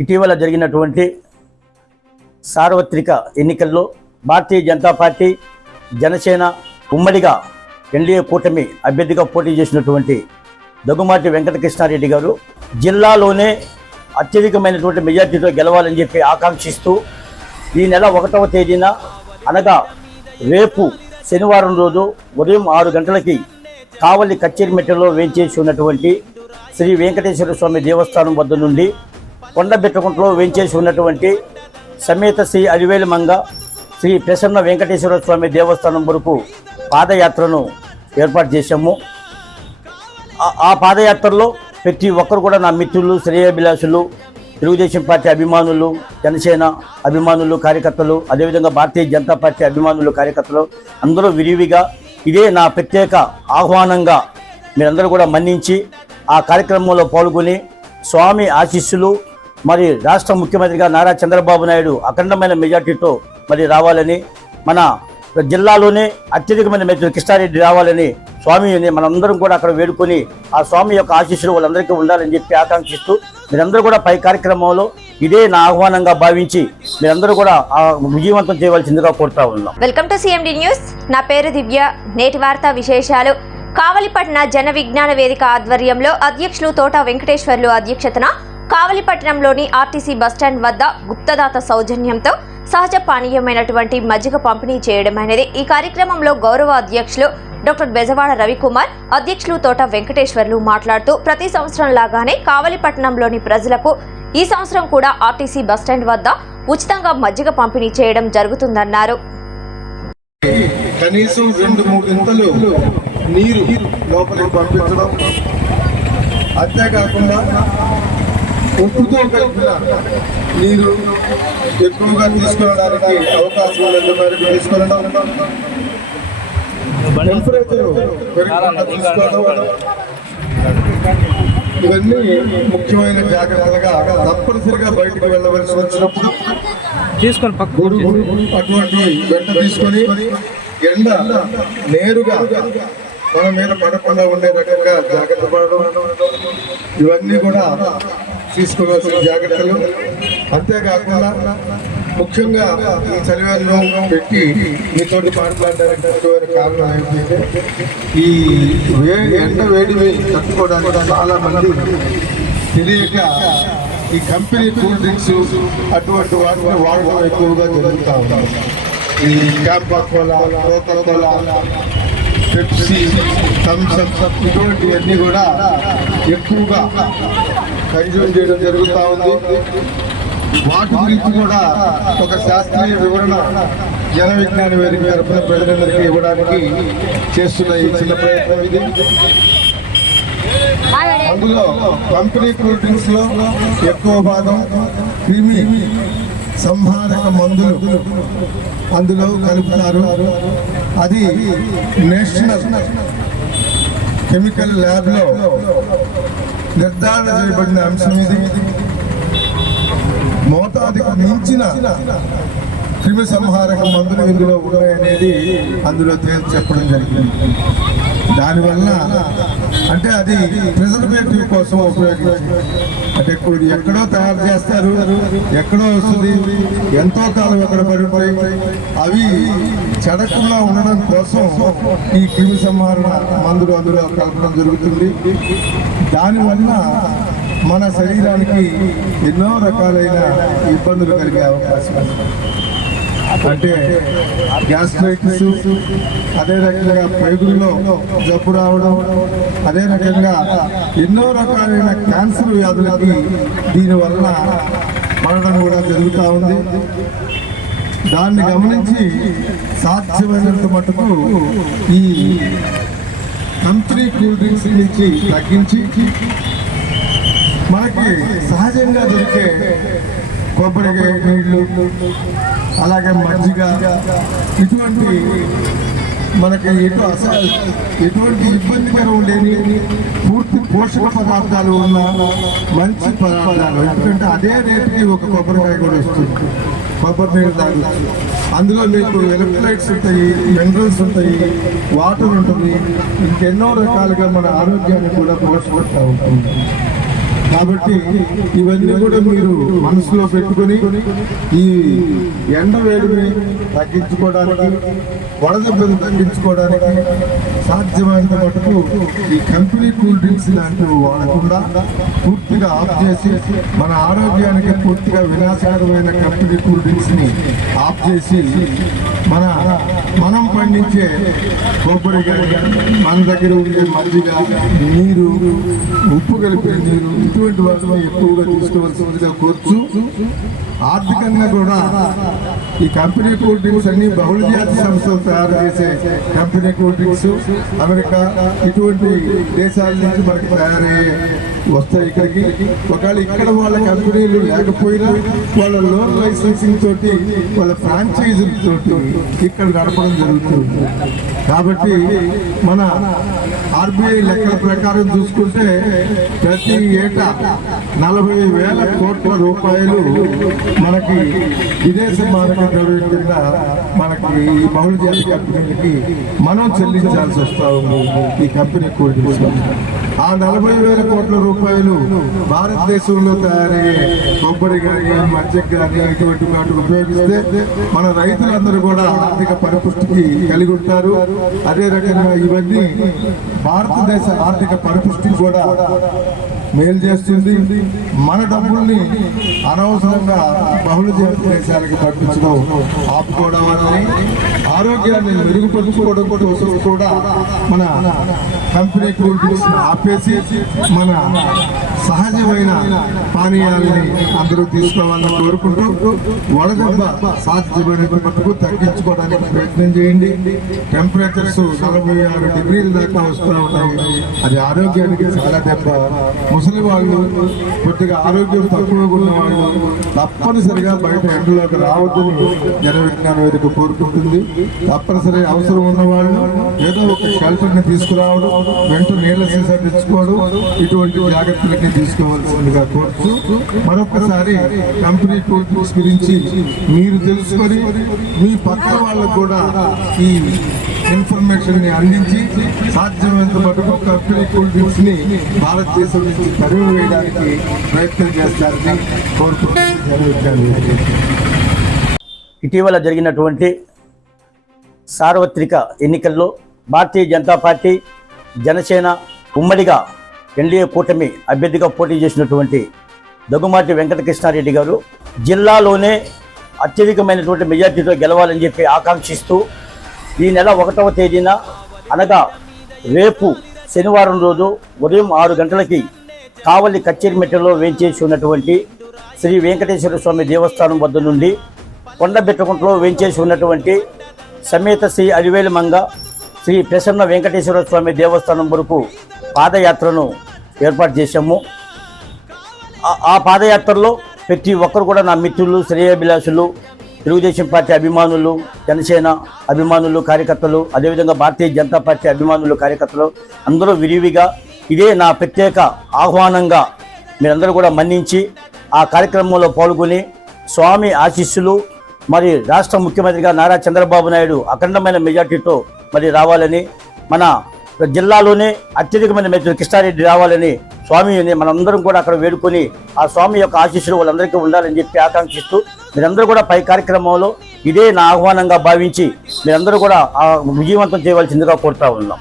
ఇటీవల జరిగినటువంటి సార్వత్రిక ఎన్నికల్లో భారతీయ జనతా పార్టీ జనసేన ఉమ్మడిగా ఎన్డీఏ కూటమి అభ్యర్థిగా పోటీ చేసినటువంటి దగ్గుమాటి వెంకటకృష్ణారెడ్డి గారు జిల్లాలోనే అత్యధికమైనటువంటి మెజార్టీతో గెలవాలని చెప్పి ఆకాంక్షిస్తూ ఈ నెల ఒకటవ తేదీన అనగా రేపు శనివారం రోజు ఉదయం ఆరు గంటలకి కావలి కచ్చేరిమెట్టలో వేంచేసి ఉన్నటువంటి శ్రీ వెంకటేశ్వర స్వామి దేవస్థానం వద్ద నుండి కొండబెట్టకుంటలో వేంచేసి ఉన్నటువంటి సమేత శ్రీ అలివేలు మంగ శ్రీ ప్రసన్న వెంకటేశ్వర స్వామి దేవస్థానం వరకు పాదయాత్రను ఏర్పాటు చేశాము. ఆ- పాదయాత్రలో ప్రతి ఒక్కరు కూడా నా మిత్రులు శ్రేయాభిలాషులు తెలుగుదేశం పార్టీ అభిమానులు జనసేన అభిమానులు కార్యకర్తలు అదేవిధంగా భారతీయ జనతా పార్టీ అభిమానులు కార్యకర్తలు అందరూ విరివిగా ఇదే నా ప్రత్యేక ఆహ్వానంగా మీరందరూ కూడా మన్నించి ఆ కార్యక్రమంలో పాల్గొని స్వామి ఆశీస్సులు మరి రాష్ట్ర ముఖ్యమంత్రిగా నారా చంద్రబాబు నాయుడు అఖండమైన మెజార్టీతో మరి రావాలని మన జిల్లాలోనే అత్యధికమైన మెజార్టీ కృష్ణారెడ్డి రావాలని స్వామిని మనందరం కూడా అక్కడ వేడుకొని ఆ స్వామి యొక్క ఆశీస్సులు వాళ్ళందరికీ ఉండాలని చెప్పి ఆకాంక్షిస్తూ మీరందరూ కూడా పై కార్యక్రమంలో ఇదే నా ఆహ్వానంగా భావించి మీరందరూ కూడా ఆ విజయవంతం చేయవలసిందిగా కోరుతా ఉన్నాం. Welcome to CMD news. నా పేరు దివ్య. నేటి వార్తా విశేషాలు. కావలిపట్న జన విజ్ఞాన వేదిక ఆధ్వర్యంలో అధ్యక్షులు తోట వెంకటేశ్వర్లు అధ్యక్షతన కావలిపట్నంలోని ఆర్టీసీ బస్టాండ్ వద్ద గుప్తదాత సౌజన్యంతో సహజ పానీయమైనటువంటి మజ్జిగ పంపిణీ చేయడమైనది. ఈ కార్యక్రమంలో గౌరవ అధ్యక్షులు డాక్టర్ బెజవాడ రవికుమార్ అధ్యక్షులు తోట వెంకటేశ్వర్లు మాట్లాడుతూ ప్రతి సంవత్సరం లాగానే కావలిపట్నంలోని ప్రజలకు ఈ సంవత్సరం కూడా ఆర్టీసీ బస్టాండ్ వద్ద ఉచితంగా మజ్జిగ పంపిణీ చేయడం జరుగుతుందన్నారు. కనీసం రెండు నీరు లోపలికి పంపించడం. అంతేకాకుండా ఉప్పుతో కలిపిన నీరు ఎక్కువగా తీసుకురావడానికి అవకాశం ఉన్నంత మేరకు తీసుకురావడం టెంపరేచర్ పెరగకుండా చూసుకోవడం ఇవన్నీ ముఖ్యమైన జాగ్రత్తలుగా తప్పనిసరిగా బయటికి వెళ్ళవలసి వచ్చినప్పుడు తీసుకొని అటువంటి వెంట తీసుకొని ఎండ నేరుగా మన మీద పడకుండా ఉండే రకంగా జాగ్రత్త పడడం. ఇవన్నీ కూడా తీసుకోవాల్సిన జాగ్రత్తలు. అంతేకాకుండా ముఖ్యంగా ఈ చలివేలను పెట్టి మీతోటి మాట్లాడడానికి ముఖ్యమైన కారణం ఏంటంటే ఈ వేడి ఎండ వేడిని తట్టుకోవడానికి చాలా మంది తెలియక ఈ కంపెనీ కూల్ డ్రింక్స్ అటువంటి వాటిని వాడడం ఎక్కువగా జరుగుతూ ఉంటాం ఈ Campa Cola Coca Cola Pepsi Thums Up ఇటువంటివన్నీ కూడా ఎక్కువగా కన్జ్యూమ్ చేయడం జరుగుతూ ఉంది. వాటి గురించి కూడా ఒక శాస్త్రీయ వివరణ జన విజ్ఞాన వేదిక తరఫున ప్రజలందరికీ ఇవ్వడానికి చేస్తున్న ఈ చిన్న ప్రయత్నం ఇది. అందులో కంపెనీ కూల్ డ్రింక్స్లో ఎక్కువ భాగం క్రిమి సంహారక మందులు అందులో కలుపుతారు. అది నేషనల్ కెమికల్ ల్యాబ్లో నిర్ధారణ చేయబడిన అంశం ఇది మోతాదుకు మించిన క్రిమి సంహారక మందులు ఇందులో ఉన్నాయనేది అందులో తేల్చి చెప్పడం జరిగింది. దానివల్ల అంటే అది ప్రిజర్వేటివ్ కోసం ఉపయోగించి. అంటే ఇప్పుడు ఎక్కడో తయారు చేస్తారు ఎక్కడో వస్తుంది ఎంతో కాలం ఎక్కడ పడిపోయి అవి చెడకుండా ఉండడం కోసం ఈ క్రిమి సంహారణ మందులు అందులో కలపడం జరుగుతుంది. దానివల్ల మన శరీరానికి ఎన్నో రకాలైన ఇబ్బందులు కలిగే అవకాశం ఉంది. అంటే గ్యాస్ట్రైటిస్ అదే రకంగా పేగుల్లో జబ్బు రావడం అదే రకంగా ఎన్నో రకాలైన క్యాన్సర్ వ్యాధులకి దీనివల్ల మరణం కూడా జరుగుతూ ఉంది. దాన్ని గమనించి సాధ్యమైనంత మటుకు ఈ కంపెనీ కూల్ డ్రింక్స్ నుంచి తగ్గించి మనకి సహజంగా దొరికే కొబ్బరి నీళ్ళు అలాగే మజ్జిగ ఇటువంటి మనకి ఎటు ఎటువంటి ఇబ్బందికరం లేని పూర్తి పోషక పదార్థాలు ఉన్న మంచి పదార్థాలు. ఎందుకంటే అదే రేటుకి ఒక కొబ్బరికాయ కూడా వస్తుంది. కొబ్బరి నీళ్ళు తాగొచ్చు. అందులో మీకు ఎలక్ట్రైట్స్ ఉంటాయి మినరల్స్ ఉంటాయి వాటర్ ఉంటుంది. ఇంకెన్నో రకాలుగా మన ఆరోగ్యాన్ని కూడా పోషపడతా ఉంటుంది కాబట్టి ఇవన్నీ కూడా మీరు మనసులో పెట్టుకొని ఈ ఎండ వేడిని తగ్గించుకోవడానికి వడదెబ్బలు తగ్గించుకోవడానికి సాధ్యమైనంత మటుకు ఈ కంపెనీ కూల్ డ్రింక్స్ లాంటివి వాడకుండా పూర్తిగా ఆఫ్ చేసి మన ఆరోగ్యానికి పూర్తిగా వినాశకరమైన కంపెనీ కూల్ డ్రింక్స్ని ఆఫ్ చేసి మన మనం పండించే కొబ్బరి మన దగ్గర ఉండే మజ్జిగ నీరు ఉప్పు కలిపే నీరు ఇటువంటి వాటిని ఎక్కువగా తీసుకోవాల్సిందిగా కోర్చు ఆర్థికంగా కూడా ఈ కంపెనీ కూల్ డ్రింక్స్ అన్ని బహుళజాతి సంస్థలు తయారు చేసే కంపెనీ కూల్ డ్రింక్స్ అమెరికా ఇటువంటి దేశాల నుంచి మనకి తయారయ్యే వస్తాయి ఇక్కడికి. ఒకవేళ ఇక్కడ వాళ్ళ కంపెనీలు లేకపోయినా వాళ్ళ లోన్ లైసెన్సింగ్ తోటి వాళ్ళ ఫ్రాంచైజీ తోటి ఇక్కడ నడపడం జరుగుతుంది. కాబట్టి మన ఆర్బీఐ లెక్కల ప్రకారం చూసుకుంటే ప్రతి ఏటా నలభై వేల కోట్ల రూపాయలు మనకి విదేశ మార్కెట్ ద్రవ్యం కింద మనకి ఈ బహుళ జాతి కంపెనీలకి మనం చెల్లించాల్సి వస్తా ఉంది. ఈ కంపెనీ కూడా ఆ నలభై వేల కోట్ల రూపాయలు భారతదేశంలో తయారయ్యే కొబ్బరి కానీ మజ్జిగ కానీ ఇటువంటి వాటి ఉపయోగిస్తే మన రైతులందరూ కూడా ఆర్థిక పరిపుష్టికి కలిగి ఉంటారు. అదే రకంగా ఇవన్నీ భారతదేశ ఆర్థిక పరిపుష్టికి కూడా మేలు చేస్తుంది. మన డబ్బుల్ని అనవసరంగా బహుళ దేశాలకు పంపించడం ఆపుకోవడం వలని ఆరోగ్యాన్ని మెరుగుపరుచుకోవడం కోసం కూడా మన కంపెనీ కూల్ ఆపేసి మన సహజమైన పానీయాలని అందరూ తీసుకోవాలని కోరుకుంటూ వడదెబ్బ సాధ్యమైన మటుకు తగ్గించుకోవడానికి ప్రయత్నం చేయండి. టెంపరేచర్స్ నలభై ఆరు డిగ్రీల దాకా వస్తూ ఉంటాయి అది ఆరోగ్యానికి చాలా దెబ్బ. ముసలి వాళ్ళు కొద్దిగా ఆరోగ్యం తక్కువగా ఉన్న వాళ్ళు తప్పనిసరిగా బయట ఎండలోకి రావద్దని జనవిజ్ఞాన వేదిక కోరుకుంటుంది. తప్పనిసరి అవసరం ఉన్న వాళ్ళు ఏదో ఒక షెల్టర్ని తీసుకురావడం వెంట నీళ్ళ సీసా తెచ్చుకోవడం ఇటువంటి జాగ్రత్తలన్నీ తీసుకోవాల్సిందిగా కోరుతూ మరొకసారి కంపెనీ కూల్ గురించి మీరు తెలుసుకొని మీ పక్కన వాళ్ళకు కూడా ఈ ఇన్ఫర్మేషన్ని అందించి సాధ్యమైనంత మటుకు కంపెనీ కూల్ డ్రింక్స్ని భారతదేశం నుంచి తరిమి వేయడానికి ప్రయత్నం చేస్తారని కోరుకుంటున్నాను. ఇటీవల జరిగినటువంటి సార్వత్రిక ఎన్నికల్లో భారతీయ జనతా పార్టీ జనసేన ఉమ్మడిగా ఎన్డీఏ కూటమి అభ్యర్థిగా పోటీ చేసినటువంటి దగ్గుమాటి వెంకటకృష్ణారెడ్డి గారు జిల్లాలోనే అత్యధికమైనటువంటి మెజార్టీతో గెలవాలని చెప్పి ఆకాంక్షిస్తూ ఈ నెల ఒకటవ తేదీన అనగా రేపు శనివారం రోజు ఉదయం ఆరు గంటలకి కావలి కచ్చేరిమెట్టలో వేంచేసి ఉన్నటువంటి శ్రీ వెంకటేశ్వర స్వామి దేవస్థానం వద్ద నుండి కొండబెట్టకుంటలో వేంచేసి ఉన్నటువంటి సమేత శ్రీ అలివేలు మంగ శ్రీ ప్రసన్న వెంకటేశ్వర స్వామి దేవస్థానం వరకు పాదయాత్రను ఏర్పాటు చేశాము. ఆ- ఆ పాదయాత్రలో ప్రతి ఒక్కరు కూడా నా మిత్రులు శ్రేయాభిలాషులు తెలుగుదేశం పార్టీ అభిమానులు జనసేన అభిమానులు కార్యకర్తలు అదేవిధంగా భారతీయ జనతా పార్టీ అభిమానులు కార్యకర్తలు అందరూ విరివిగా ఇదే నా ప్రత్యేక ఆహ్వానంగా మీరందరూ కూడా మన్నించి ఆ కార్యక్రమంలో పాల్గొని స్వామి ఆశీస్సులు మరి రాష్ట్ర ముఖ్యమంత్రిగా నారా చంద్రబాబు నాయుడు అఖండమైన మెజార్టీతో మరి రావాలని మన జిల్లాలోనే అత్యధికమైన మెజార్టీ కృష్ణారెడ్డి రావాలని స్వామిని మనందరం కూడా అక్కడ వేడుకొని ఆ స్వామి యొక్క ఆశీస్సులు వాళ్ళందరికీ ఉండాలని చెప్పి ఆకాంక్షిస్తూ మీరందరూ కూడా పై కార్యక్రమంలో ఇదే నా ఆహ్వానంగా భావించి మీరందరూ కూడా విజయవంతం చేయవలసిందిగా కోరుతా ఉన్నాం.